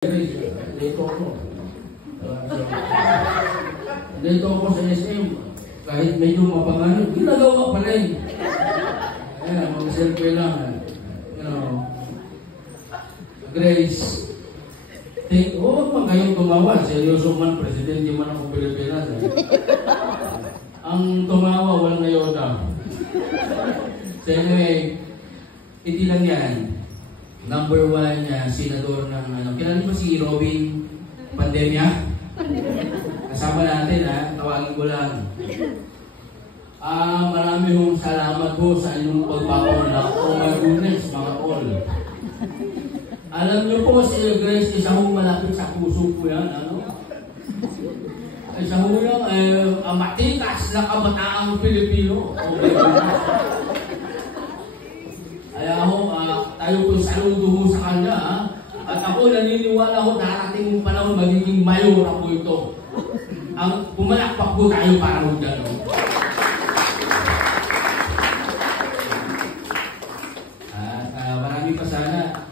Dito ako. Dito ako sa SM. Kahit medyo mapangalan, ginagawa pa rin. Ayan, mag-selfie lang. You know, Grace. Huwag man kayong tumawa. Seryoso man, presidente man ako Pilipinas. Ang tumawa, walang ngayon. So anyway, hindi lang yan. Number 1 senador ng ano. Kilala mo si Robin Pandemia? Kasama natin tawagin ko lang. Marami hong salamat po sa inyong pagpapauna. Oh my goodness, mga all. Alam niyo po si Grace, isa hong malapit sa puso ko yan. Isa hong yung matikas na kabataang Pilipino. Oh my goodness. Kaya ho, tayo po saludo ho sa kanya. At ako naniniwala ho darating panahon magiging mayor ako ito. Ang pumalakpak po tayo para ho dyan. Marami pa sana.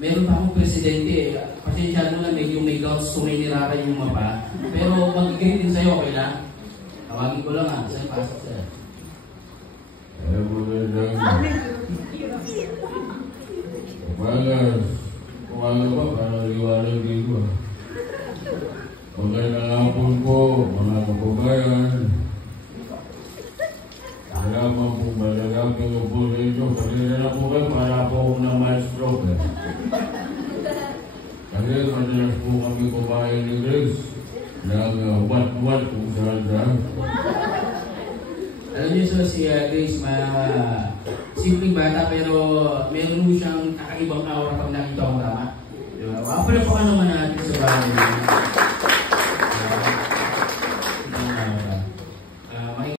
Meron pa akong presidente. Pasensyado na medyo may gouts kung may niraray yung mapa. Pero magiging din sa'yo, okay lang? Tawagin ko lang saan pasok sa'yo? Umaga pa, parang liwanag dito. Magandang hapon po, mga kababayan. Salamat po malagapin ko po dito. Kanina na po kayo, para po akong na maestro. Kasi madalas po kami kumain ni Grace ng wat-wat kung saan-saan. Alam niyo si Grace, simpleng bata pero meron mo siyang kakaibang aura pag nakita ko tama. Diba? Wapala po ka naman natin sa bahay.